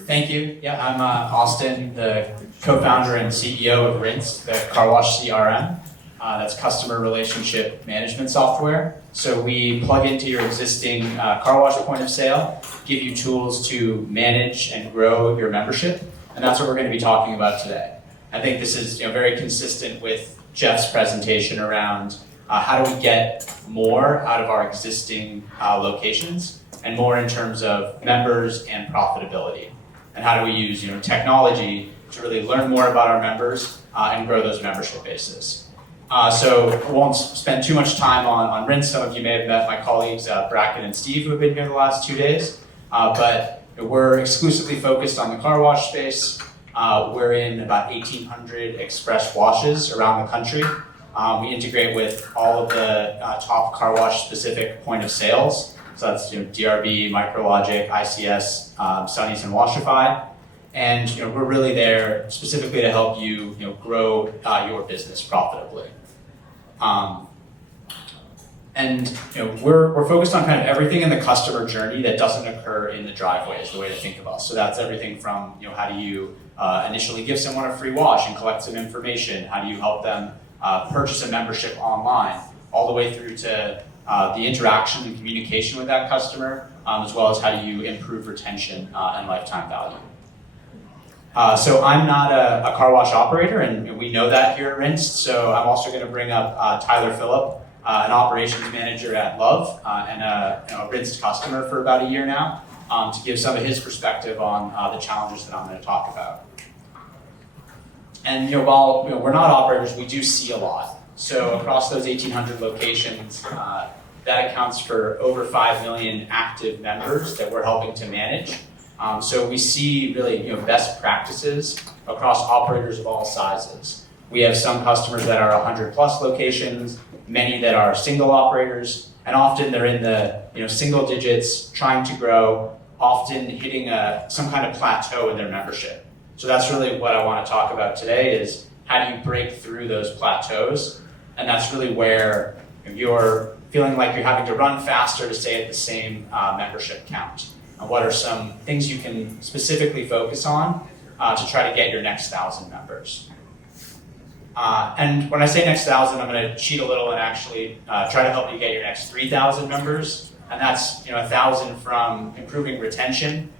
Thank you. Yeah, I'm Austin, the co-founder and CEO of Rinse, the car wash CRM. That's customer relationship management software. So we plug into your existing car wash point of sale, give you tools to manage and grow your membership, and that's what we're going to be talking about today. I think this is very consistent with Jeff's presentation around how do we get more out of our existing locations, and more in terms of members and profitability. And how do we use technology to really learn more about our members and grow those membership bases. So I won't spend too much time on Rinse. Some of you may have met my colleagues, Bracken and Steve, who have been here the last 2 days. But we're exclusively focused on the car wash space. We're in about 1,800 express washes around the country. We integrate with all of the top car wash specific point of sales. So that's DRB, Micrologic, ICS, Sunny's, and Washify. And we're really there specifically to help you grow your business profitably. We're focused on kind of everything in the customer journey that doesn't occur in the driveway is the way to think of us. So that's everything from how do you initially give someone a free wash and collect some information? How do you help them purchase a membership online? All the way through to the interaction and communication with that customer, as well as how do you improve retention and lifetime value. So I'm not a car wash operator, and we know that here at Rinse. So I'm also going to bring up Tyler Phillip, an operations manager at Love, and a Rinse customer for about a year now, to give some of his perspective on the challenges that I'm going to talk about. And while we're not operators, we do see a lot. So across those 1,800 locations, that accounts for over 5 million active members that we're helping to manage. So we see really best practices across operators of all sizes. We have some customers that are 100 plus locations, many that are single operators, and often they're in the single digits, trying to grow, often hitting some kind of plateau in their membership. So that's really what I want to talk about today is how do you break through those plateaus? And that's really where you're feeling like you're having to run faster to stay at the same membership count. And what are some things you can specifically focus on to try to get your next 1,000 members? And when I say next 1,000, I'm going to cheat a little and actually try to help you get your next 3,000 members. And that's 1,000 from improving retention,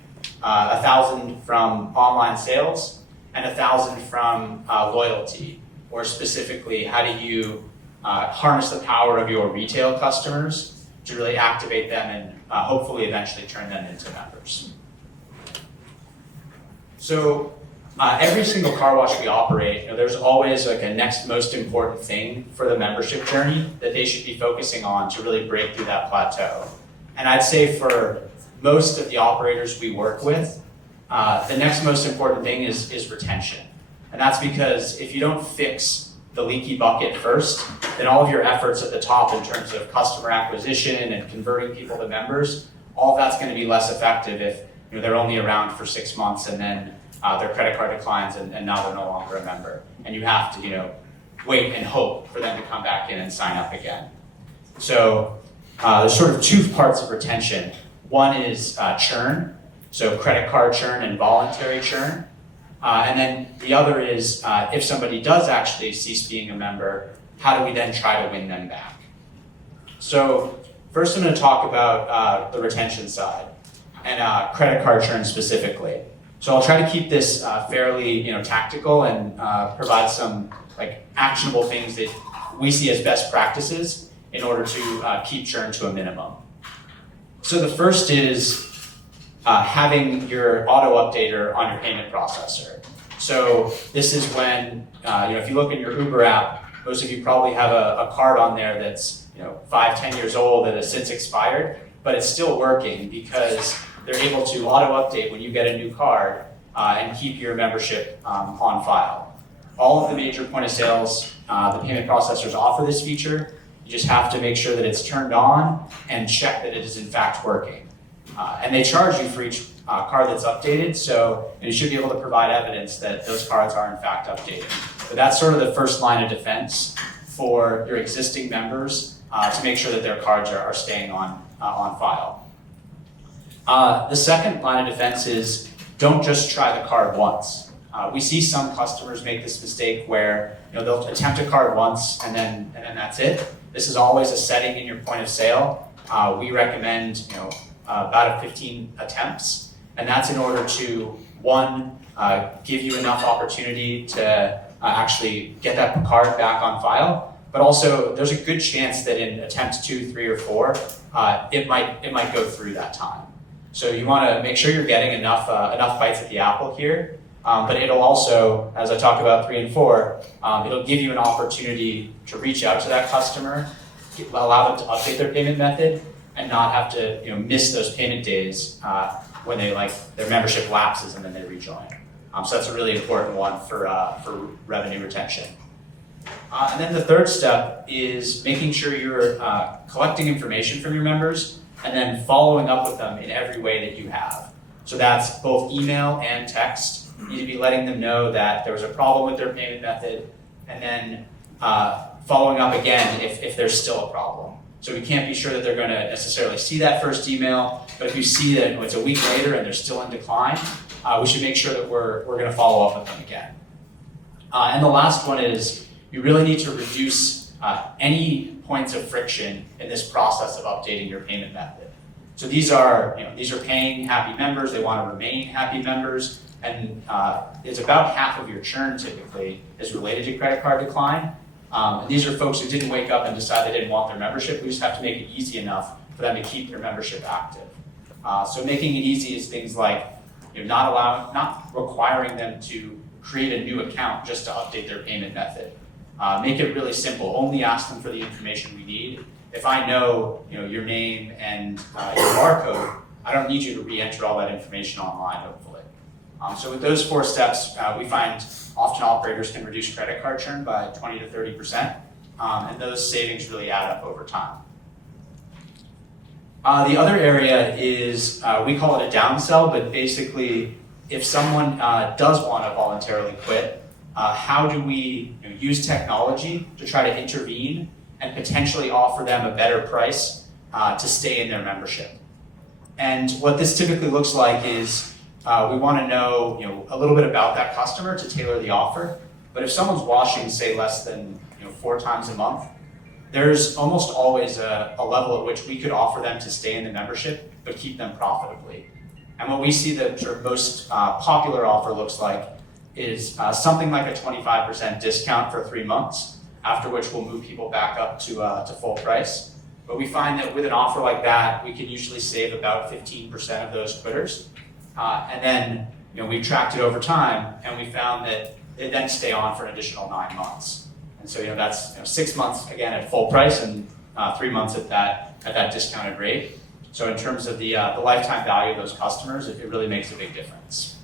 1,000 from online sales, and 1,000 from loyalty. Or specifically, how do you harness the power of your retail customers to really activate them and hopefully eventually turn them into members. So every single car wash we operate, there's always like a next most important thing for the membership journey that they should be focusing on to really break through that plateau. And I'd say for most of the operators we work with, the next most important thing is retention. And that's because if you don't fix the leaky bucket first, then all of your efforts at the top in terms of customer acquisition and converting people to members, all of that's going to be less effective if they're only around for 6 months and then their credit card declines and now they're no longer a member. And you have to wait and hope for them to come back in and sign up again. So there's sort of 2 parts of retention. One is churn, so credit card churn and voluntary churn. And then the other is if somebody does actually cease being a member, how do we then try to win them back? So first I'm going to talk about the retention side and credit card churn specifically. So I'll try to keep this fairly tactical and provide some actionable things that we see as best practices in order to keep churn to a minimum. So the first is having your auto updater on your payment processor. So this is when, if you look in your Uber app, most of you probably have a card on there that's 5-10 years old that has since expired, but it's still working because they're able to auto update when you get a new card and keep your membership on file. All of the major point of sales, the payment processors offer this feature. You just have to make sure that it's turned on and check that it is in fact working. And they charge you for each card that's updated, so you should be able to provide evidence that those cards are in fact updated. But that's sort of the first line of defense for your existing members to make sure that their cards are staying on file. The second line of defense is don't just try the card once. We see some customers make this mistake where they'll attempt a card once and then that's it. This is always a setting in your point of sale. We recommend about 15 attempts, and that's in order to, one, give you enough opportunity to actually get that card back on file, but also there's a good chance that in attempt 2, 3, or 4, it might go through that time. So you want to make sure you're getting enough bites at the apple here, but it'll also, as I talked about 3 and 4, it'll give you an opportunity to reach out to that customer, allow them to update their payment method, and not have to miss those payment days when their membership lapses and then they rejoin. So that's a really important one for revenue retention. And then the third step is making sure you're collecting information from your members and then following up with them in every way that you have. So that's both email and text. You need to be letting them know that there was a problem with their payment method, and then following up again if there's still a problem. So we can't be sure that they're going to necessarily see that first email, but if you see that it's a week later and they're still in decline, we should make sure that we're going to follow up with them again. And the last one is you really need to reduce any points of friction in this process of updating your payment method. So these are paying happy members. They want to remain happy members, and it's about half of your churn typically is related to credit card decline. And these are folks who didn't wake up and decide they didn't want their membership. We just have to make it easy enough for them to keep their membership active. So making it easy is things like not requiring them to create a new account just to update their payment method. Make it really simple. Only ask them for the information we need. If I know your name and your barcode, I don't need you to re-enter all that information online, hopefully. So with those 4 steps, we find often operators can reduce credit card churn by 20 to 30%, and those savings really add up over time. The other area is, we call it a downsell, but basically, if someone does want to voluntarily quit, how do we use technology to try to intervene and potentially offer them a better price to stay in their membership? And what this typically looks like is we want to know a little bit about that customer to tailor the offer. But if someone's washing, say, less than 4 times a month, there's almost always a level at which we could offer them to stay in the membership but keep them profitably. And what we see the sort of most popular offer looks like is something like a 25% discount for 3 months, after which we'll move people back up to full price. But we find that with an offer like that, we can usually save about 15% of those quitters. And then we've tracked it over time, and we found that they then stay on for an additional 9 months. And so that's 6 months again at full price and 3 months at that discounted rate. So in terms of the lifetime value of those customers, it really makes a big difference.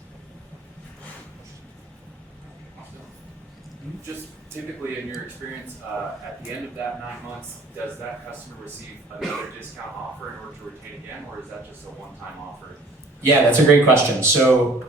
Just typically in your experience, at the end of that 9 months, does that customer receive another discount offer in order to retain again, or is that just a one-time offer? Yeah, that's a great question. So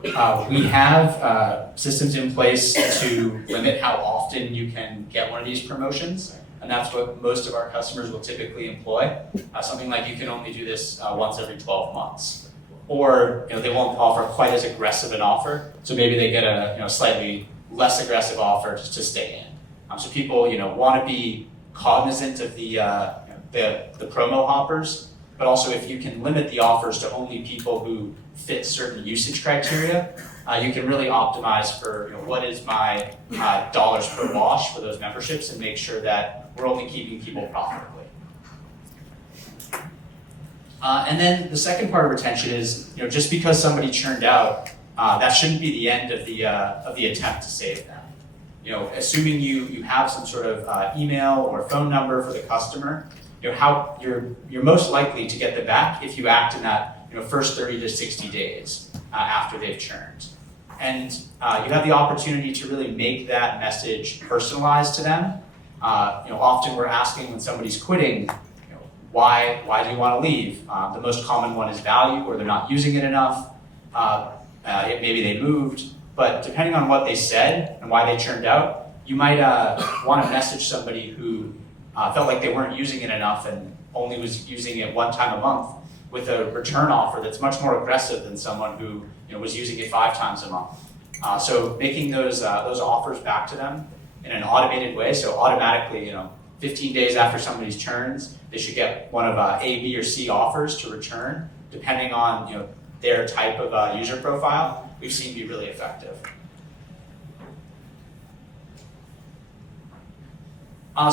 we have systems in place to limit how often you can get one of these promotions, and that's what most of our customers will typically employ. Something like you can only do this once every 12 months. Or they won't offer quite as aggressive an offer, so maybe they get a slightly less aggressive offer to stay in. So people want to be cognizant of the promo hoppers, but also if you can limit the offers to only people who fit certain usage criteria, you can really optimize for what is my dollars per wash for those memberships and make sure that we're only keeping people profitably. And then the second part of retention is just because somebody churned out, that shouldn't be the end of the attempt to save them. Assuming you have some sort of email or phone number for the customer, how you're most likely to get them back if you act in that first 30 to 60 days after they've churned. And you have the opportunity to really make that message personalized to them. Often we're asking when somebody's quitting, why do you want to leave? The most common one is value, or they're not using it enough. Maybe they moved, but depending on what they said and why they churned out, you might want to message somebody who felt like they weren't using it enough and only was using it 1 time a month. with a return offer that's much more aggressive than someone who was using it 5 times a month. So making those offers back to them in an automated way, so automatically, 15 days after somebody's churns, they should get one of A, B, or C offers to return, depending on their type of user profile. We've seen be really effective.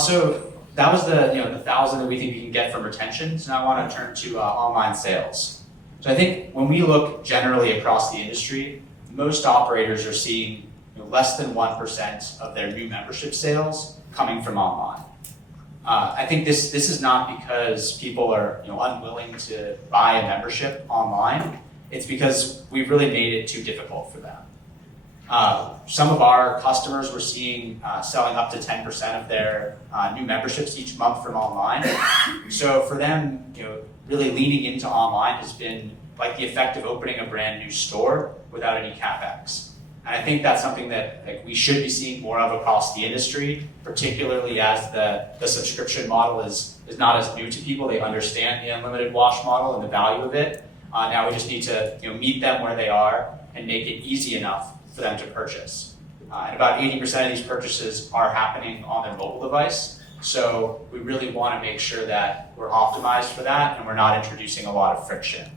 So that was the 1,000 that we think we can get from retention. So now I want to turn to online sales. So I think when we look generally across the industry, most operators are seeing less than 1% of their new membership sales coming from online. I think this is not because people are unwilling to buy a membership online. It's because we've really made it too difficult for them. Some of our customers we're seeing selling up to 10% of their new memberships each month from online. So for them, really leaning into online has been like the effect of opening a brand new store without any CapEx. And I think that's something that we should be seeing more of across the industry, particularly as the subscription model is not as new to people. They understand the unlimited wash model and the value of it. Now we just need to meet them where they are and make it easy enough for them to purchase. And about 80% of these purchases are happening on their mobile device. So we really want to make sure that we're optimized for that and we're not introducing a lot of friction.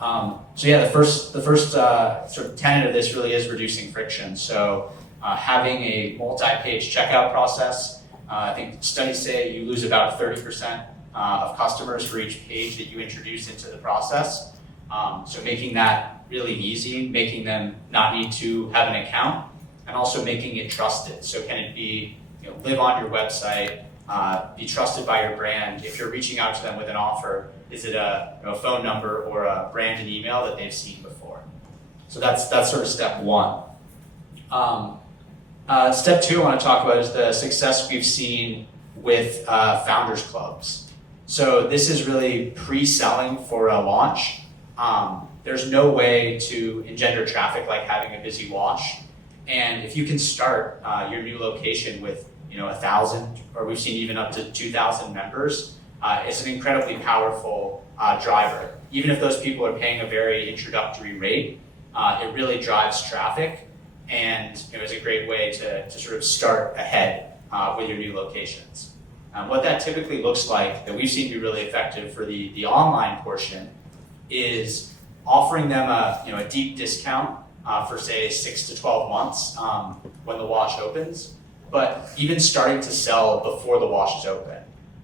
So yeah, the first sort of tenet of this really is reducing friction. So having a multi-page checkout process. I think studies say you lose about 30% of customers for each page that you introduce into the process. So making that really easy, making them not need to have an account, and also making it trusted. So can it be live on your website, be trusted by your brand? If you're reaching out to them with an offer, is it a phone number or a branded email that they've seen before? So that's sort of step one. Step two I want to talk about is the success we've seen with founders clubs. So this is really pre-selling for a launch. There's no way to engender traffic like having a busy wash. And if you can start your new location with 1,000, or we've seen even up to 2,000 members, it's an incredibly powerful driver. Even if those people are paying a very introductory rate, it really drives traffic, and is a great way to sort of start ahead with your new locations. What that typically looks like that we've seen be really effective for the online portion is offering them a deep discount for say 6 to 12 months when the wash opens, but even starting to sell before the wash is open.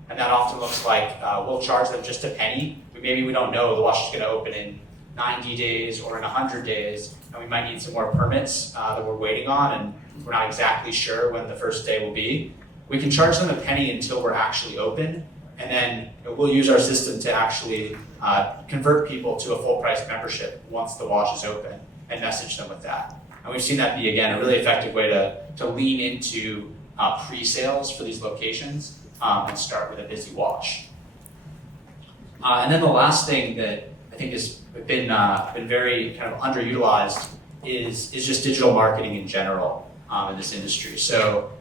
And that often looks like we'll charge them just a penny. Maybe we don't know the wash is going to open in 90 days or in 100 days, and we might need some more permits that we're waiting on, and we're not exactly sure when the first day will be. We can charge them a penny until we're actually open, and then we'll use our system to actually convert people to a full price membership once the wash is open and message them with that. And we've seen that be, again, a really effective way to lean into pre-sales for these locations and start with a busy wash. And then the last thing that I think has been very kind of underutilized is just digital marketing in general in this industry. So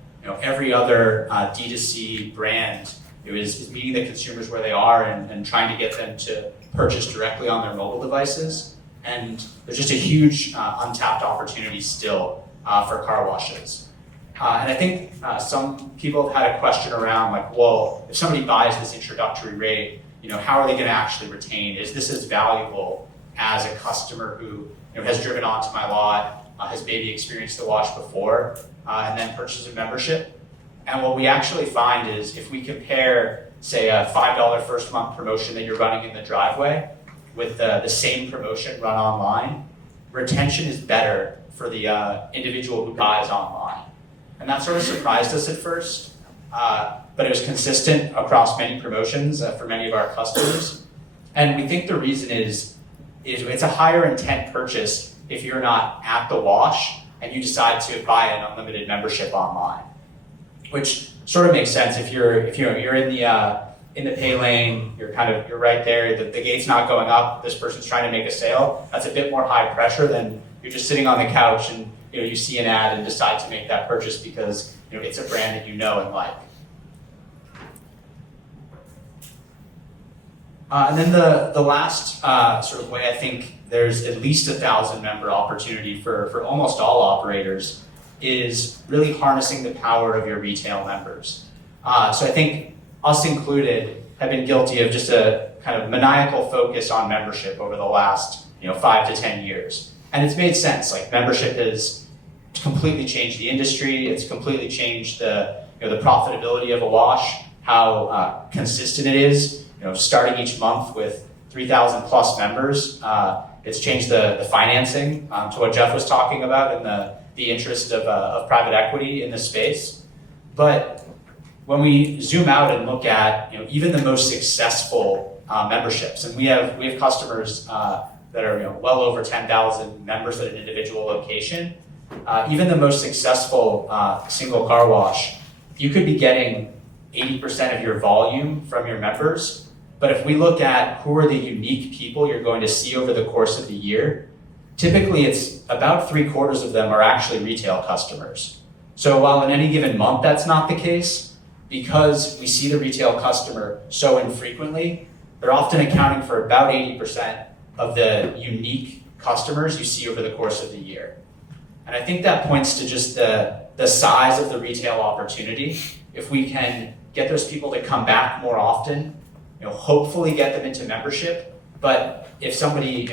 every other D2C brand is meeting the consumers where they are and trying to get them to purchase directly on their mobile devices. And there's just a huge untapped opportunity still for car washes. And I think some people have had a question around well, if somebody buys this introductory rate, how are they going to actually retain? Is this as valuable as a customer who has driven onto my lot, has maybe experienced the wash before, and then purchases a membership? And what we actually find is if we compare, say, a $5 first month promotion that you're running in the driveway with the same promotion run online, retention is better for the individual who buys online. And that sort of surprised us at first, but it was consistent across many promotions for many of our customers. And we think the reason is it's a higher intent purchase if you're not at the wash and you decide to buy an unlimited membership online, which sort of makes sense. If you're in the pay lane, you're right there, the gate's not going up, this person's trying to make a sale, that's a bit more high pressure than you're just sitting on the couch and you see an ad and decide to make that purchase because it's a brand that you know and like. And then the last sort of way I think there's at least 1,000 member opportunity for almost all operators is really harnessing the power of your retail members. So I think us included have been guilty of just a kind of maniacal focus on membership over the last 5 to 10 years. And it's made sense. Like, membership has completely changed the industry. It's completely changed the profitability of a wash, how consistent it is. Starting each month with 3,000 plus members, it's changed the financing to what Jeff was talking about and the interest of private equity in this space. But when we zoom out and look at even the most successful memberships, and we have customers that are well over 10,000 members at an individual location, even the most successful single car wash, you could be getting 80% of your volume from your members. But if we look at who are the unique people you're going to see over the course of the year, typically it's about 3/4 of them are actually retail customers. So while in any given month that's not the case, because we see the retail customer so infrequently, they're often accounting for about 80% of the unique customers you see over the course of the year. And I think that points to just the size of the retail opportunity. If we can get those people to come back more often, hopefully get them into membership. But if somebody,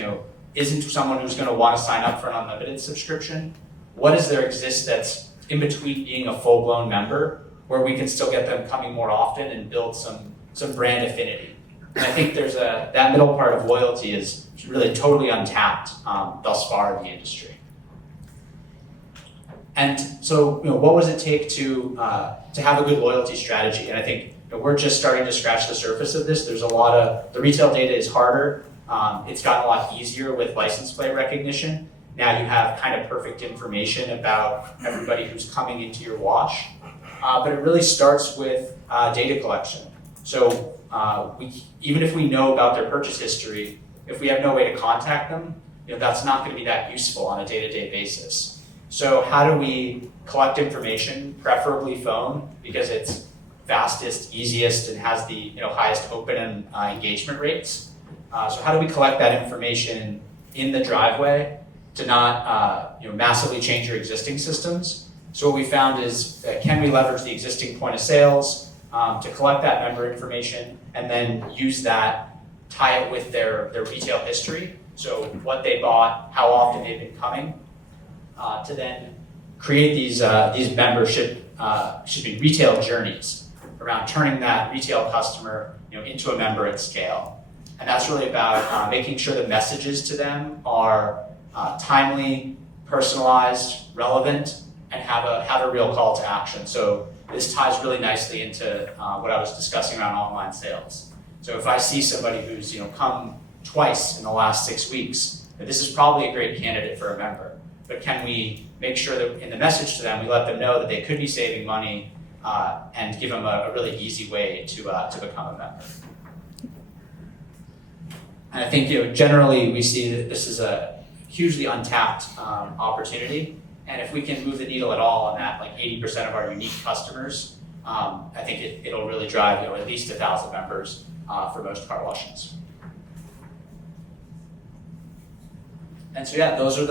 isn't someone who's going to want to sign up for an unlimited subscription, what does there exist that's in between being a full-blown member where we can still get them coming more often and build some brand affinity? And I think there's that middle part of loyalty is really totally untapped thus far in the industry. And so, what does it take to have a good loyalty strategy? And I think we're just starting to scratch the surface of this. There's a lot of, the retail data is harder. It's gotten a lot easier with license plate recognition. Now you have kind of perfect information about everybody who's coming into your wash. But it really starts with data collection. So even if we know about their purchase history, if we have no way to contact them, that's not going to be that useful on a day-to-day basis. So how do we collect information, preferably phone, because it's fastest, easiest, and has the highest open and engagement rates. So how do we collect that information in the driveway to not massively change your existing systems? So what we found is can we leverage the existing point of sales to collect that member information and then use that, tie it with their retail history, so what they bought, how often they've been coming, to then create these retail journeys around turning that retail customer into a member at scale. And that's really about making sure the messages to them are timely, personalized, relevant, and have a real call to action. So this ties really nicely into what I was discussing around online sales. So if I see somebody who's come twice in the last 6 weeks, this is probably a great candidate for a member. But can we make sure that in the message to them, we let them know that they could be saving money and give them a really easy way to become a member. And I think generally we see that this is a hugely untapped opportunity. And if we can move the needle at all on that, like 80% of our unique customers, I think it'll really drive at least 1,000 members for most car washes. And so those are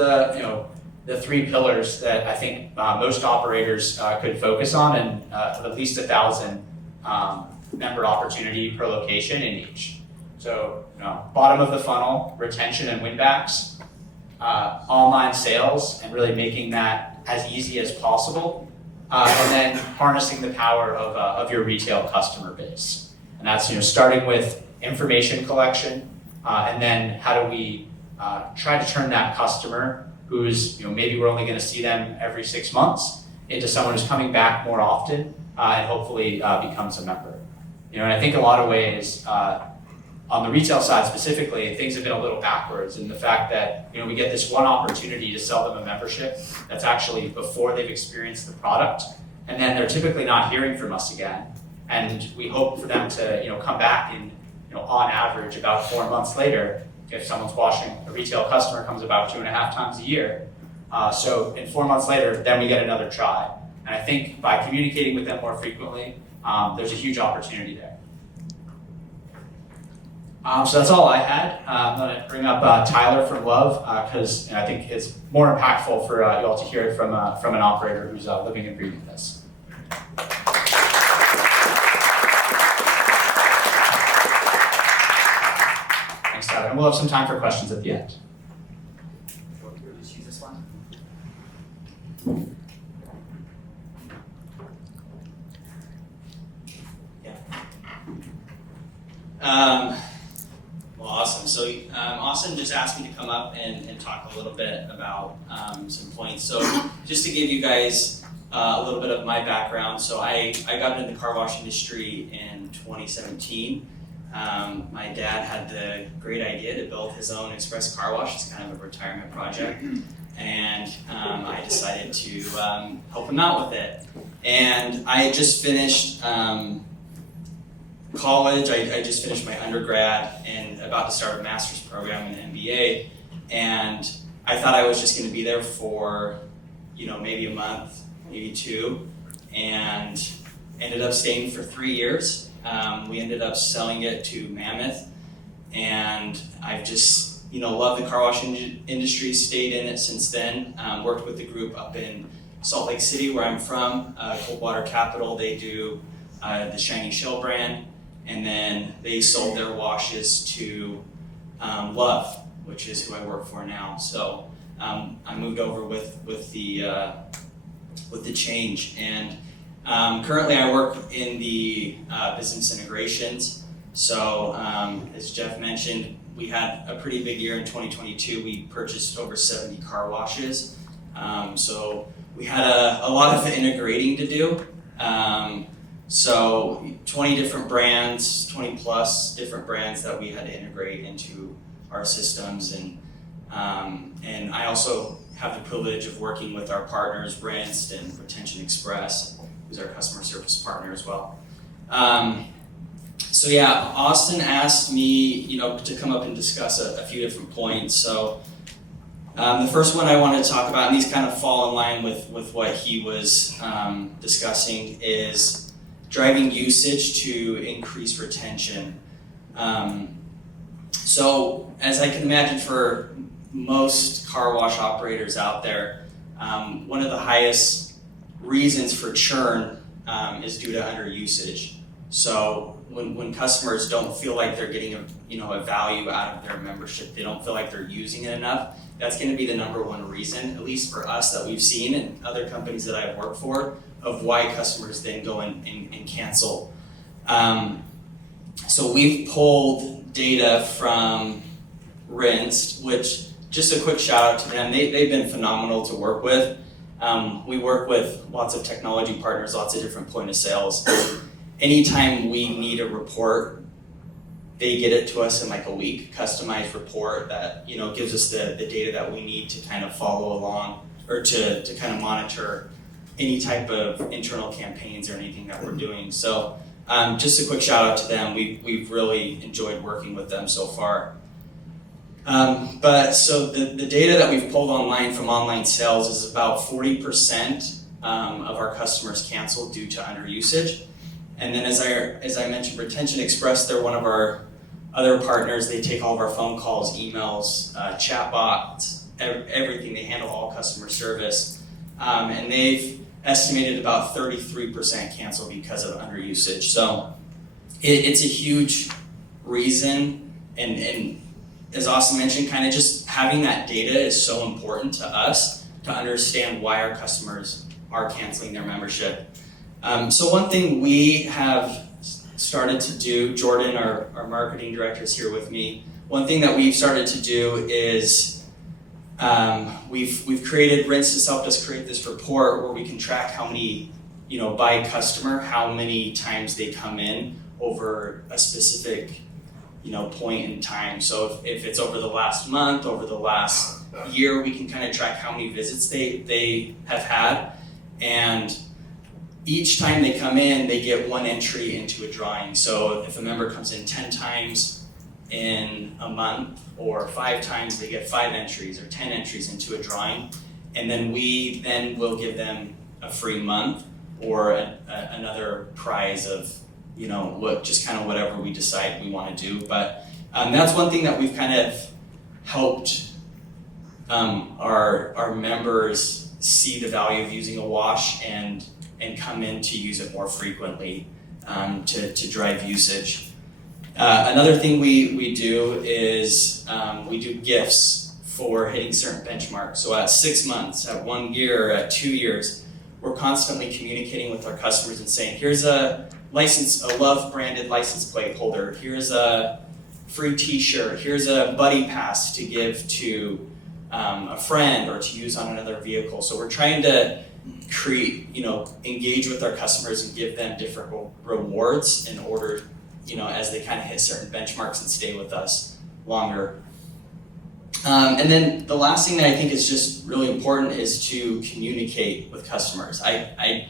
the 3 pillars that I think most operators could focus on, and at least 1,000 member opportunity per location in each. So bottom of the funnel, retention and winbacks, online sales, and really making that as easy as possible, and then harnessing the power of your retail customer base. And that's starting with information collection, and then how do we try to turn that customer who's maybe we're only going to see them every 6 months into someone who's coming back more often and hopefully becomes a member. And I think a lot of ways on the retail side specifically, things have been a little backwards in the fact that we get this one opportunity to sell them a membership that's actually before they've experienced the product, and then they're typically not hearing from us again. And we hope for them to come back in on average about 4 months later. If someone's washing, a retail customer comes about 2.5 times a year. So in 4 months later, then we get another try. And I think by communicating with them more frequently, there's a huge opportunity there. So that's all I had. I'm going to bring up Tyler from Love because I think it's more impactful for you all to hear it from an operator who's living and breathing this. Thanks, Tyler. And we'll have some time for questions at the end. Just use this one. Well, awesome. So Austin just asked me to come up and talk a little bit about some points. So just to give you guys a little bit of my background. So I got into the car wash industry in 2017. My dad had the great idea to build his own express car wash. It's kind of a retirement project. And I decided to help him out with it. And I had just finished college. I just finished my undergrad and about to start a master's program in MBA, and I thought I was just going to be there for, maybe a month, maybe two, and ended up staying for 3 years. We ended up selling it to Mammoth, and I've just, loved the car wash industry, stayed in it since then, worked with the group up in Salt Lake City, where I'm from, Coldwater Capital. They do the Shiny Shell brand. And then they sold their washes to Love, which is who I work for now. So I moved over with the change, and currently I work in the business integrations. So as Jeff mentioned, we had a pretty big year in 2022. We purchased over 70 car washes. So we had a lot of integrating to do. So 20 different brands, 20 plus different brands that we had to integrate into our systems, and I also have the privilege of working with our partners, Rinsed and Retention Express, who's our customer service partner as well. So yeah, Austin asked me, to come up and discuss a few different points. So the first one I wanted to talk about, and these kind of fall in line with what he was discussing, is driving usage to increase retention. So as I can imagine, for most car wash operators out there, one of the highest reasons for churn is due to underusage. So when customers don't feel like they're getting a value out of their membership, they don't feel like they're using it enough, that's going to be the number one reason, at least for us, that we've seen and other companies that I've worked for, of why customers then go and cancel. So we've pulled data from Rinsed, which, just a quick shout out to them, they've been phenomenal to work with. We work with lots of technology partners, lots of different point of sales. Anytime we need a report, they get it to us in like a week, customized report that gives us the data that we need to kind of follow along, or to kind of monitor any type of internal campaigns or anything that we're doing. So just a quick shout out to them. We've really enjoyed working with them so far. But so the data that we've pulled online from online sales is about 40% of our customers cancel due to underusage. And then as I mentioned, Retention Express, they're one of our other partners. They take all of our phone calls, emails, chat bots, everything. They handle all customer service. And they've estimated about 33% cancel because of underusage. So it's a huge reason, and as Austin mentioned, kind of just having that data is so important to us to understand why our customers are canceling their membership. So one thing we have started to do, Jordan, our marketing director, is here with me. One thing that we've started to do is we've created, Rinsed has helped us create this report where we can track how many, by customer, how many times they come in over a specific, point in time. So if it's over the last month, over the last year, we can kind of track how many visits they have had. And each time they come in, they get one entry into a drawing. So if a member comes in 10 times in a month, or 5 times, they get 5 entries or 10 entries into a drawing. And then we will give them a free month, or another prize of, just kind of whatever we decide we want to do. But That's one thing that we've kind of helped our members see the value of using a wash and come in to use it more frequently to drive usage. Another thing we do is we do gifts for hitting certain benchmarks. So at 6 months, at 1 year, at 2 years, we're constantly communicating with our customers and saying, here's a Love branded license plate holder, here's a free t-shirt, here's a buddy pass to give to a friend or to use on another vehicle. So we're trying to engage with our customers and give them different rewards in order, as they kind of hit certain benchmarks and stay with us longer. And then the last thing that I think is just really important is to communicate with customers. I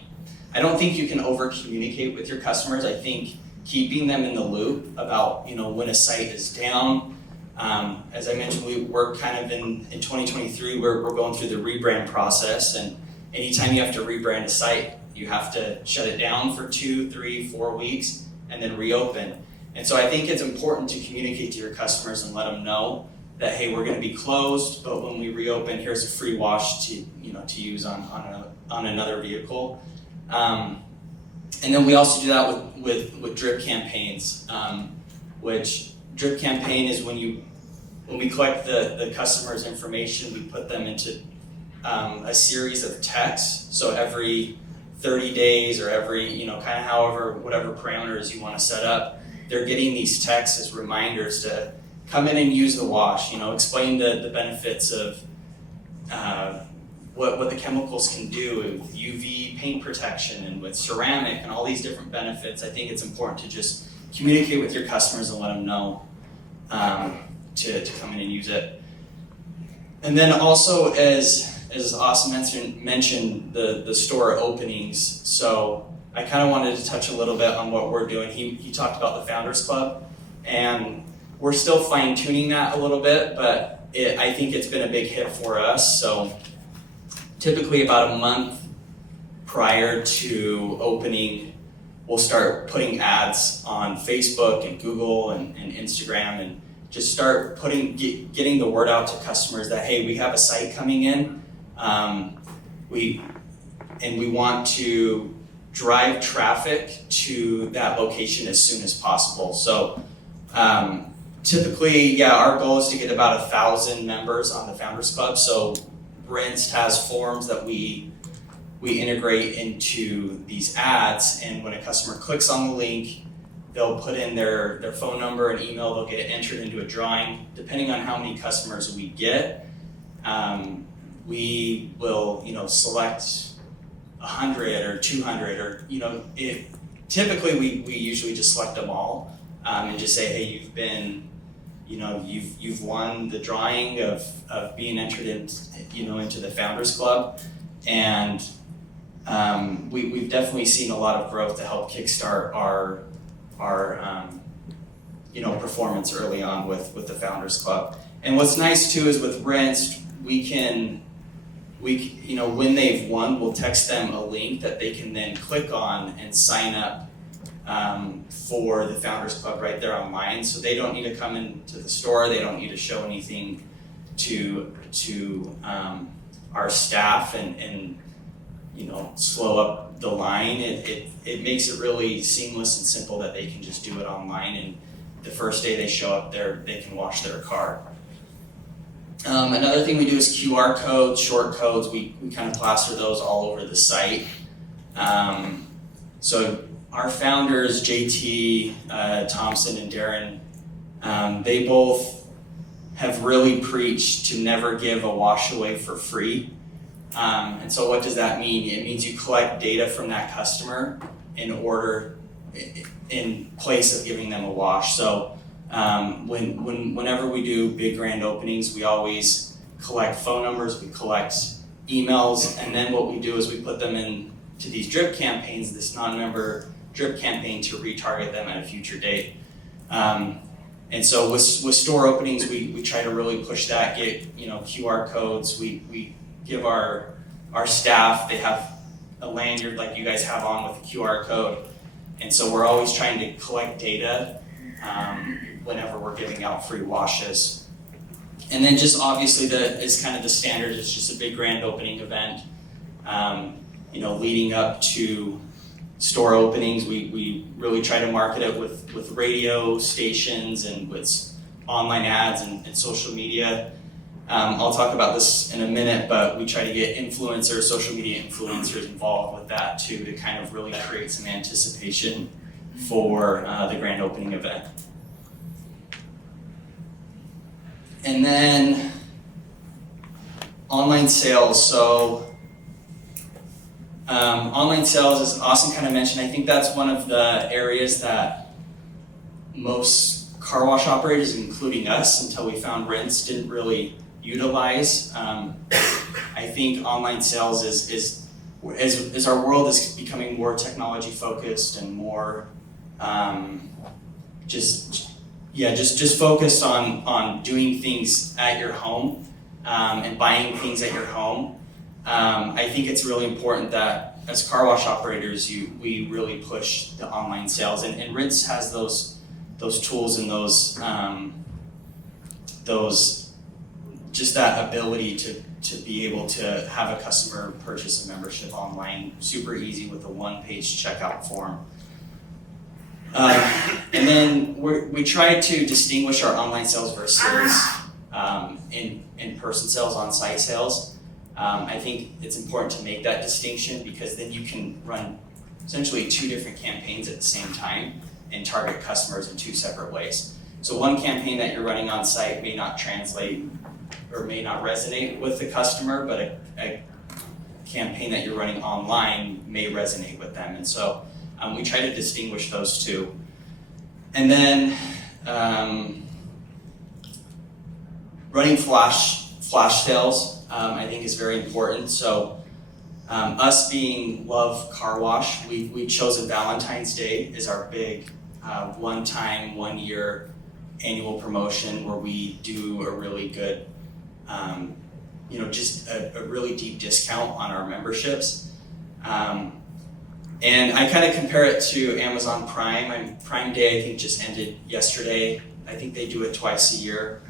don't think you can over communicate with your customers. I think keeping them in the loop about when a site is down. As I mentioned, we're kind of in 2023, we're going through the rebrand process, and anytime you have to rebrand a site, you have to shut it down for 2, 3, 4 weeks and then reopen. And so I think it's important to communicate to your customers and let them know that, hey, we're going to be closed, but when we reopen, here's a free wash to use on another vehicle. And then we also do that with drip campaigns, which drip campaign is when we collect the customer's information, we put them into a series of texts. So every 30 days or every, kind of whatever parameters you want to set up, they're getting these texts as reminders to come in and use the wash, explain the benefits of what the chemicals can do with UV paint protection and with ceramic and all these different benefits. I think it's important to just communicate with your customers and let them know to come in and use it. And then also, as Austin mentioned the store openings. So I kind of wanted to touch a little bit on what we're doing. He talked about the Founders Club, and we're still fine tuning that a little bit, but I think it's been a big hit for us. So typically about a month prior to opening, we'll start putting ads on Facebook and Google and Instagram, and just start getting the word out to customers that, hey, we have a site coming in. We want to drive traffic to that location as soon as possible. So typically, our goal is to get about 1,000 members on the Founders Club. So Rinst has forms that we integrate into these ads, and when a customer clicks on the link, they'll put in their phone number and email, they'll get entered into a drawing. Depending on how many customers we get, we will, select 100 or 200 or, typically we usually just select them all and just say, hey, you've been, you've won the drawing of being entered into the Founders Club. And we've definitely seen a lot of growth to help kickstart our performance early on with the Founders Club. And what's nice too is with Rinst, when they've won, we'll text them a link that they can then click on and sign up for the Founders Club right there online. So they don't need to come into the store, they don't need to show anything to our staff and slow up the line. It makes it really seamless and simple that they can just do it online, and the first day they show up there, they can wash their car. Another thing we do is QR codes, short codes. We kind of plaster those all over the site. So our founders, JT Thompson and Darren, they both have really preached to never give a wash away for free. And so what does that mean? It means you collect data from that customer in place of giving them a wash. So whenever we do big grand openings, we always collect phone numbers, we collect emails, and then what we do is we put them into these drip campaigns, this non-member drip campaign, to retarget them at a future date. And so with store openings, we try to really push that, get QR codes. We give our staff, they have a lanyard like you guys have on with a QR code. And so we're always trying to collect data whenever we're giving out free washes. And then just obviously is kind of the standard, it's just a big grand opening event. Leading up to store openings, we really try to market it with radio stations and with online ads and social media. I'll talk about this in a minute, but we try to get social media influencers involved with that too, to kind of really create some anticipation for the grand opening event. And then online sales. So online sales, as Austin kind of mentioned, I think that's one of the areas that most car wash operators, including us, until we found Rinse, didn't really utilize. I think online sales is as our world is becoming more technology focused and more just focused on doing things at your home and buying things at your home. I think it's really important that as car wash operators, we really push the online sales, and Rinse has those tools and those just that ability to be able to have a customer purchase a membership online, super easy with a one-page checkout form. And then we try to distinguish our online sales versus in-person sales, on-site sales. I think it's important to make that distinction, because then you can run essentially 2 different campaigns at the same time and target customers in 2 separate ways. So one campaign that you're running on site may not translate or may not resonate with the customer, but a campaign that you're running online may resonate with them. And so we try to distinguish those 2. And then running flash sales, I think is very important. So us being Love Car Wash, we've chosen Valentine's Day as our big one-time, 1-year annual promotion, where we do a really good, just a really deep discount on our memberships. And I kind of compare it to Amazon Prime. Prime Day, I think, just ended yesterday. I think they do it twice a year.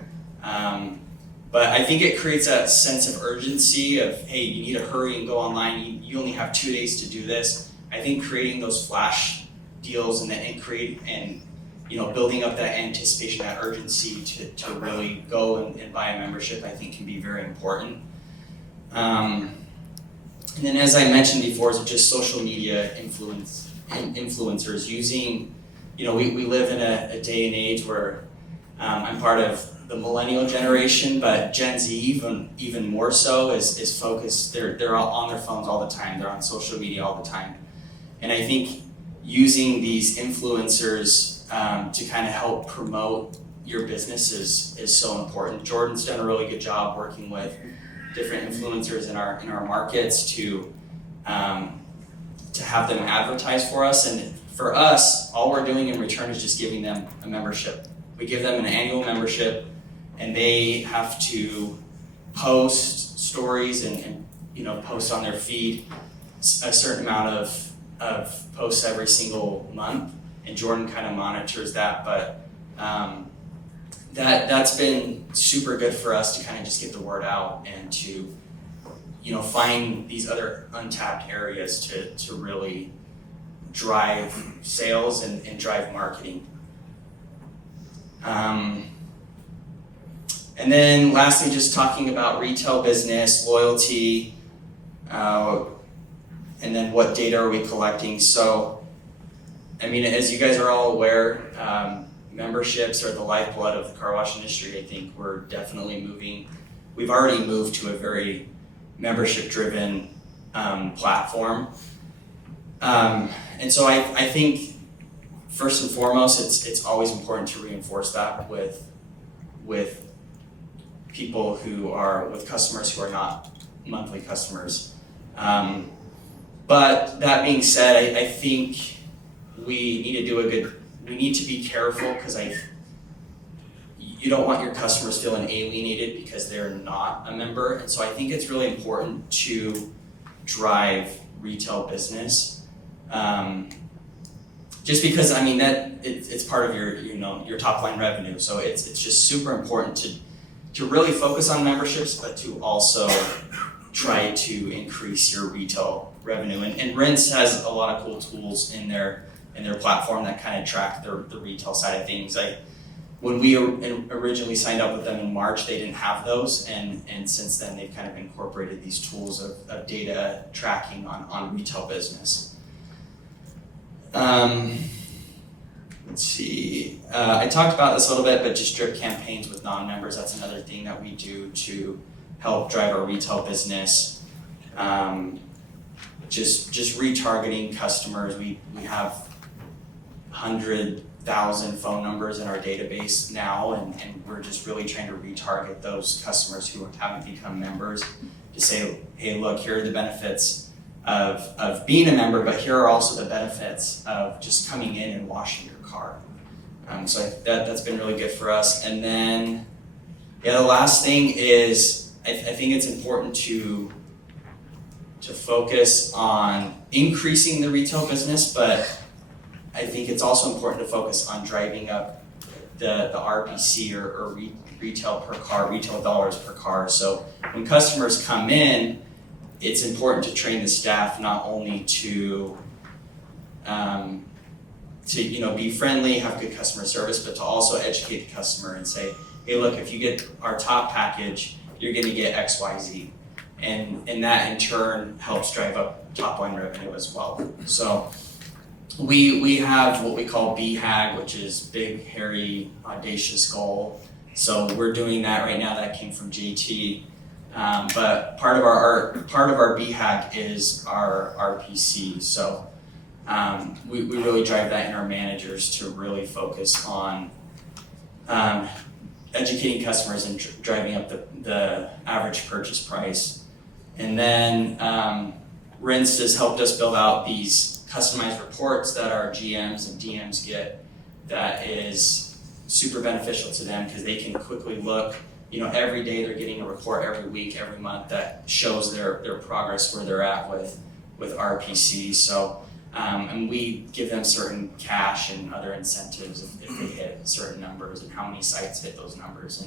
But I think it creates a sense of urgency of, hey, you need to hurry and go online. You only have 2 days to do this. I think creating those flash deals and building up that anticipation, that urgency to really go and buy a membership, I think can be very important. And then, as I mentioned before, is just social media influencers using, we live in a day and age where I'm part of the millennial generation, but Gen Z even more so is focused. They're all on their phones all the time. They're on social media all the time, and I think using these influencers to kind of help promote your business is so important. Jordan's done a really good job working with different influencers in our markets to have them advertise for us, and for us, all we're doing in return is just giving them a membership. We give them an annual membership, and they have to post stories and post on their feed a certain amount of posts every single month, and Jordan kind of monitors that. But that's been super good for us to kind of just get the word out and to find these other untapped areas to really drive sales and drive marketing. And then lastly, just talking about retail business, loyalty, and then what data are we collecting. So, as you guys are all aware, memberships are the lifeblood of the car wash industry. I think we're definitely we've already moved to a very membership-driven platform. And so I think first and foremost, it's always important to reinforce that with people with customers who are not monthly customers. But that being said, I think we need to be careful, because you don't want your customers feeling alienated because they're not a member. And so I think it's really important to drive retail business, just because I mean that it's part of your top line revenue. So it's just super important to really focus on memberships, but to also try to increase your retail revenue. And Rinse has a lot of cool tools in their platform that kind of track the retail side of things. When we originally signed up with them in March, they didn't have those, and since then they've kind of incorporated these tools of data tracking on retail business. Let's see, I talked about this a little bit, but just drip campaigns with non-members, that's another thing that we do to help drive our retail business. Just retargeting customers. We have 100,000 phone numbers in our database now, and we're just really trying to retarget those customers who haven't become members to say, hey, look, here are the benefits of being a member, but here are also the benefits of just coming in and washing your car. So that's been really good for us. And then, the last thing is I think it's important to focus on increasing the retail business, but I think it's also important to focus on driving up the RPC or retail per car, retail dollars per car. So when customers come in, it's important to train the staff not only to be friendly, have good customer service, but to also educate the customer and say, hey, look, if you get our top package, you're going to get X, Y, Z. And that in turn helps drive up top line revenue as well. So we have what we call BHAG, which is big, hairy, audacious goal. So we're doing that right now. That came from JT. But part of our BHAG is our RPC. So we really drive that in our managers to really focus on educating customers and driving up the average purchase price. And then Rinse has helped us build out these customized reports that our GMs and DMs get that is super beneficial to them because they can quickly look, every day they're getting a report every week, every month that shows their progress, where they're at with RPC. So, and we give them certain cash and other incentives if they hit certain numbers and how many sites hit those numbers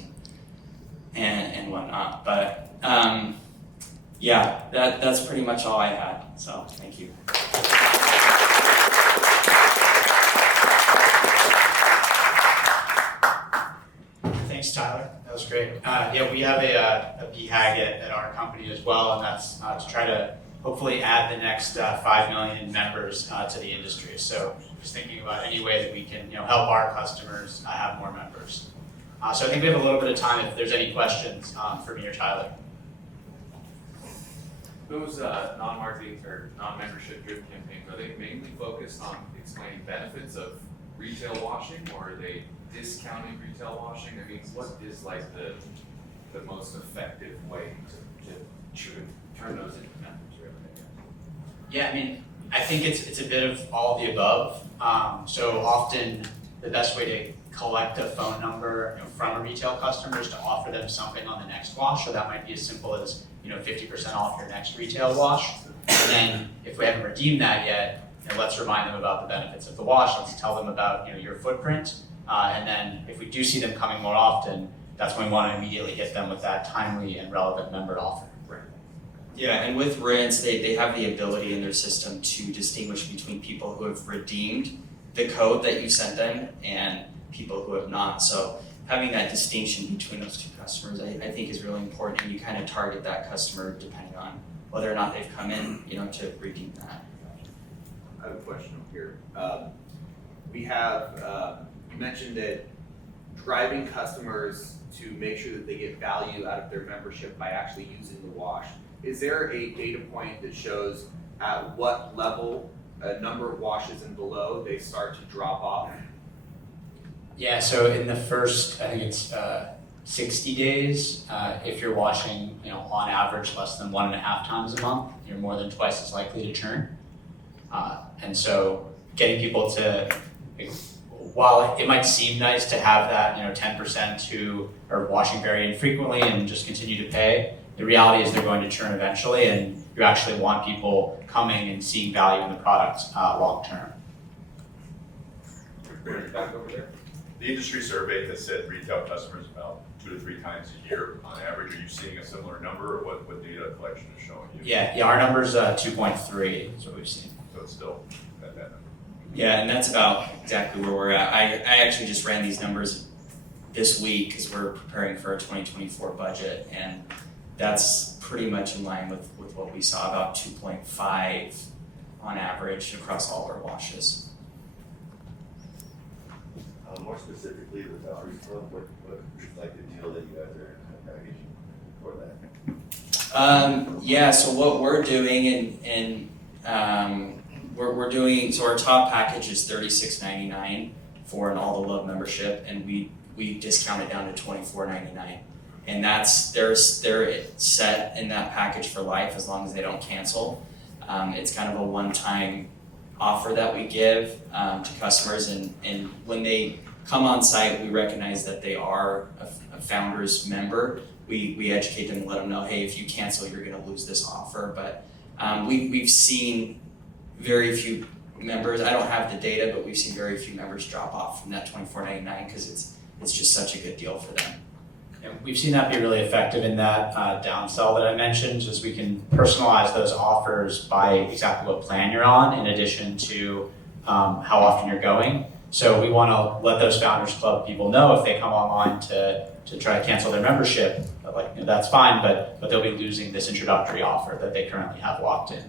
and whatnot. But that's pretty much all I had. So thank you. Thanks, Tyler. That was great. We have a BHAG at our company as well, and that's to try to hopefully add the next 5 million members to the industry. So just thinking about any way that we can help our customers have more members. So I think we have a little bit of time if there's any questions for me or Tyler. Those non-marketing or non-membership drip campaigns, are they mainly focused on explaining benefits of retail washing, or are they discounting retail washing? I mean, what is like the most effective way to turn those into members, really? Yeah, I mean, I think it's a bit of all of the above. So often the best way to collect a phone number from a retail customer is to offer them something on the next wash. So that might be as simple as 50% off your next retail wash. And then if we haven't redeemed that yet, let's remind them about the benefits of the wash. Let's tell them about your footprint. And then if we do see them coming more often, that's when we want to immediately hit them with that timely and relevant member offer. Right. Yeah, and with Rinse, they have the ability in their system to distinguish between people who have redeemed the code that you sent them and people who have not. So having that distinction between those two customers, I think is really important, and you kind of target that customer depending on whether or not they've come in, to redeem that. I have a question over here. We have, you mentioned that driving customers to make sure that they get value out of their membership by actually using the wash. Is there a data point that shows at what level, a number of washes and below, they start to drop off? Yeah, so in the first, I think it's 60 days, if you're washing, on average less than 1.5 times a month, you're more than twice as likely to churn. And so getting people to, while it might seem nice to have that, 10% who are washing very infrequently and just continue to pay, the reality is they're going to churn eventually, and you actually want people coming and seeing value in the product long term. Bring it back over there. The industry survey has said retail customers about 2 to 3 times a year on average. Are you seeing a similar number, or what data collection is showing you? Yeah, our number's 2.3 is what we've seen. So it's still at that number. Yeah, and that's about exactly where we're at. I actually just ran these numbers this week because we're preparing for a 2024 budget, and that's pretty much in line with what we saw, about 2.5 on average across all of our washes. More specifically, the Boundary Club, what is like the deal that you guys are packaging for that? Yeah, so what we're doing we're doing, so our top package is $36.99 for an All the Love membership, and we discount it down to $24.99. And they're set in that package for life as long as they don't cancel. It's kind of a one-time offer that we give to customers, and when they come on site, we recognize that they are a Founders member. We educate them and let them know, hey, if you cancel, you're going to lose this offer. But we've seen very few members. I don't have the data, but we've seen very few members drop off from that $24.99 because it's just such a good deal for them. And we've seen that be really effective in that downsell that I mentioned, is we can personalize those offers by exactly what plan you're on, in addition to how often you're going. So we want to let those Founders Club people know if they come online to try to cancel their membership, that's fine, but they'll be losing this introductory offer that they currently have locked in.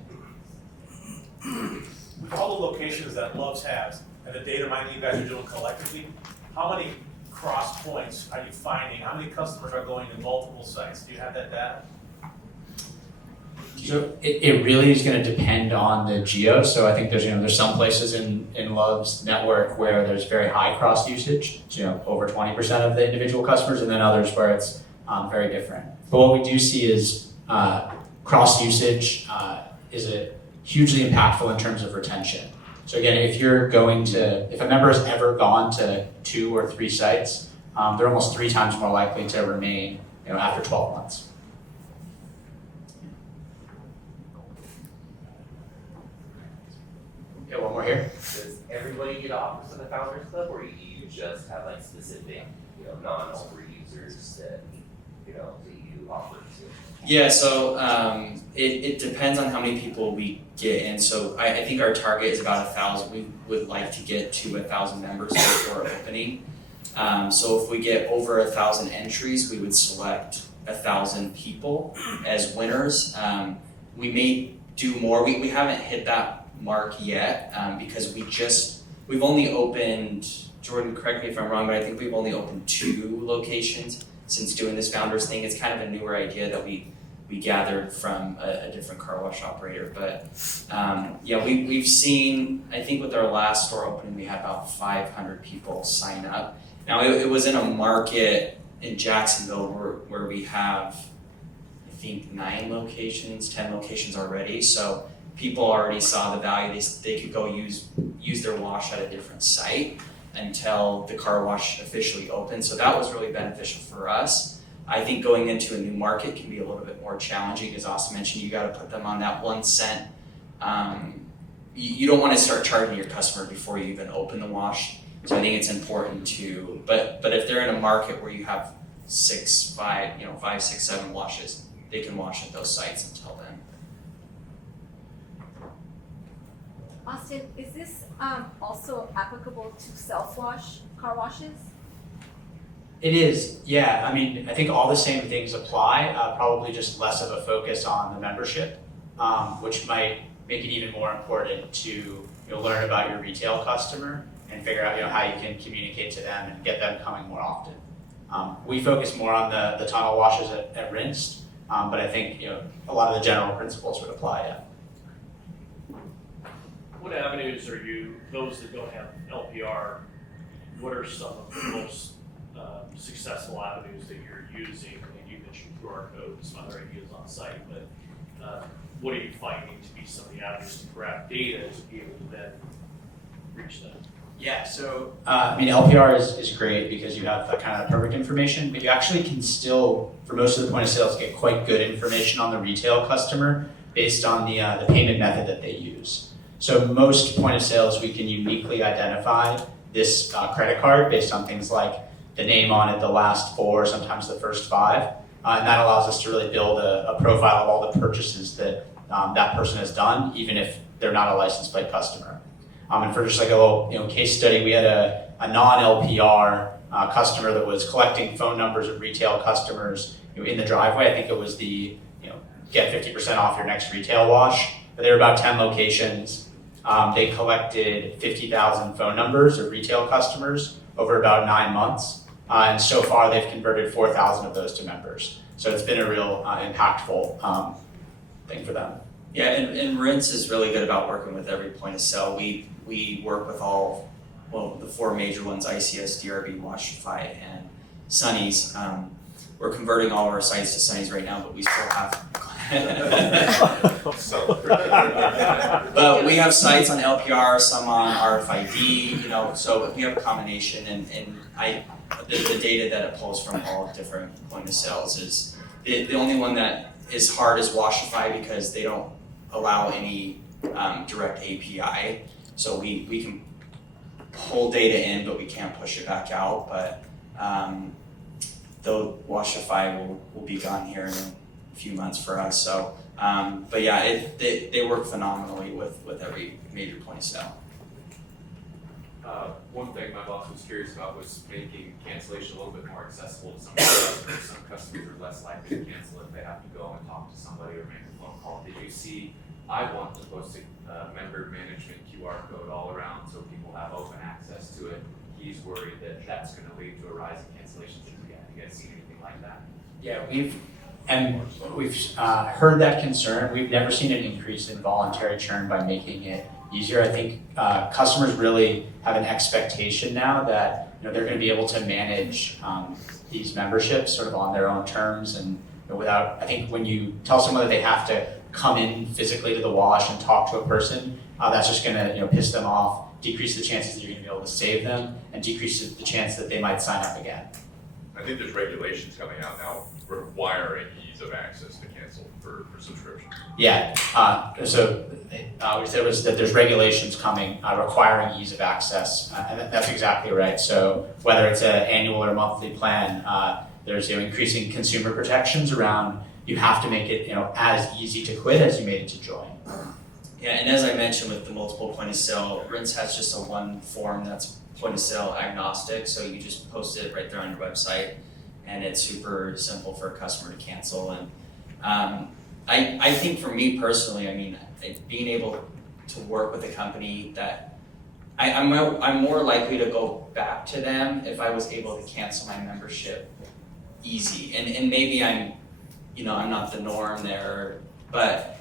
With all the locations that Love's has and the data mining you guys are doing collectively, how many cross points are you finding? How many customers are going to multiple sites? Do you have that data? So it really is going to depend on the geo. So I think there's some places in Love's network where there's very high cross usage, so over 20% of the individual customers, and then others where it's very different. But what we do see is cross usage is hugely impactful in terms of retention. So again, if a member has ever gone to 2 or 3 sites, they're almost 3 times more likely to remain after 12 months. Okay, one more here. Does everybody get offers to the Founders Club, or do you just have like specific, non-over users that, that you offer to? Yeah, so it depends on how many people we get in. So I think our target is about 1,000. We would like to get to 1,000 members before opening. So if we get over 1,000 entries, we would select 1,000 people as winners. We may do more. We haven't hit that mark yet because we've only opened, Jordan, correct me if I'm wrong, but I think we've only opened 2 locations since doing this Founders thing. It's kind of a newer idea that we gathered from a different car wash operator. But we've seen, I think with our last store opening, we had about 500 people sign up. Now it was in a market in Jacksonville where we have, I think 10 locations already. So people already saw the value. They could go use their wash at a different site until the car wash officially opened. So that was really beneficial for us. I think going into a new market can be a little bit more challenging. As Austin mentioned, you got to put them on that 1 cent. You don't want to start charging your customer before you even open the wash. So I think it's important to, but if they're in a market where you have 5, 6, 7 washes, they can wash at those sites until then. Austin, is this also applicable to self-wash car washes? It is, yeah. I mean, I think all the same things apply, probably just less of a focus on the membership, which might make it even more important to learn about your retail customer and figure out how you can communicate to them and get them coming more often. We focus more on the tunnel washes at Rinsed, but I think a lot of the general principles would apply, yeah. What avenues are those that don't have LPR, what are some of the most successful avenues that you're using? And you mentioned QR codes, some other ideas on site, but what are you finding to be some of the avenues to grab data to be able to then reach them? Yeah, so LPR is great because you have that kind of perfect information, but you actually can still, for most of the point of sales, get quite good information on the retail customer based on the payment method that they use. So most point of sales we can uniquely identify this credit card based on things like the name on it, the last 4, sometimes the first 5. And that allows us to really build a profile of all the purchases that that person has done, even if they're not a license plate customer. And for just like a little case study, we had a non-LPR customer that was collecting phone numbers of retail customers in the driveway. I think it was the get 50% off your next retail wash. But there were about 10 locations. They collected 50,000 phone numbers of retail customers over about 9 months. And so far they've converted 4,000 of those to members. So it's been a real impactful thing for them. Yeah, and Rinse is really good about working with every point of sale. We work with the 4 major ones, ICS, DRB, Washify, and Sunny's. We're converting all of our sites to Sunny's right now, but we still have but we have sites on LPR, some on RFID, so we have a combination, and the data that it pulls from all different point of sales is the only one that is hard is Washify because they don't allow any direct API. So we can pull data in, but we can't push it back out. But though Washify will be gone here in a few months for us. So, but yeah, they work phenomenally with every major point of sale. One thing my boss was curious about was making cancellation a little bit more accessible to some customers. Some customers are less likely to cancel if they have to go and talk to somebody or make a phone call. Did you see, I want to post a member management QR code all around so people have open access to it. He's worried that that's going to lead to a rise in cancellations. Have you guys seen anything like that? Yeah, we've heard that concern. We've never seen an increase in voluntary churn by making it easier. I think customers really have an expectation now that they're going to be able to manage these memberships sort of on their own terms and without. I think when you tell someone that they have to come in physically to the wash and talk to a person, that's just going to piss them off, decrease the chances that you're going to be able to save them, and decrease the chance that they might sign up again. I think there's regulations coming out now requiring ease of access to cancel for subscriptions. Yeah, so we said was that there's regulations coming requiring ease of access, and that's exactly right. So whether it's an annual or monthly plan, there's increasing consumer protections around you have to make it as easy to quit as you made it to join. Yeah, and as I mentioned with the multiple point of sale, Rinse has just a one form that's point of sale agnostic, so you just post it right there on your website, and it's super simple for a customer to cancel. And I think for me personally, I mean, being able to work with a company that I'm more likely to go back to them if I was able to cancel my membership easy. And maybe I'm not the norm there, but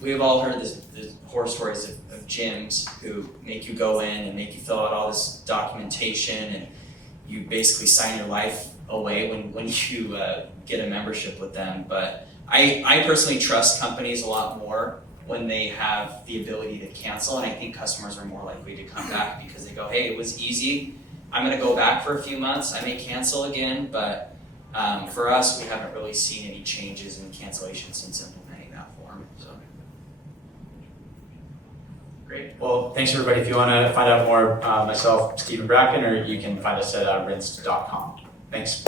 we've all heard the horror stories of gyms who make you go in and make you fill out all this documentation, and you basically sign your life away when you get a membership with them. But I personally trust companies a lot more when they have the ability to cancel, and I think customers are more likely to come back because they go, hey, it was easy, I'm going to go back for a few months, I may cancel again, but for us, we haven't really seen any changes in cancellation since implementing that form. So. Great. Well, thanks everybody. If you want to find out more, myself, Stephen Bracken, or you can find us at rinsed.com. Thanks.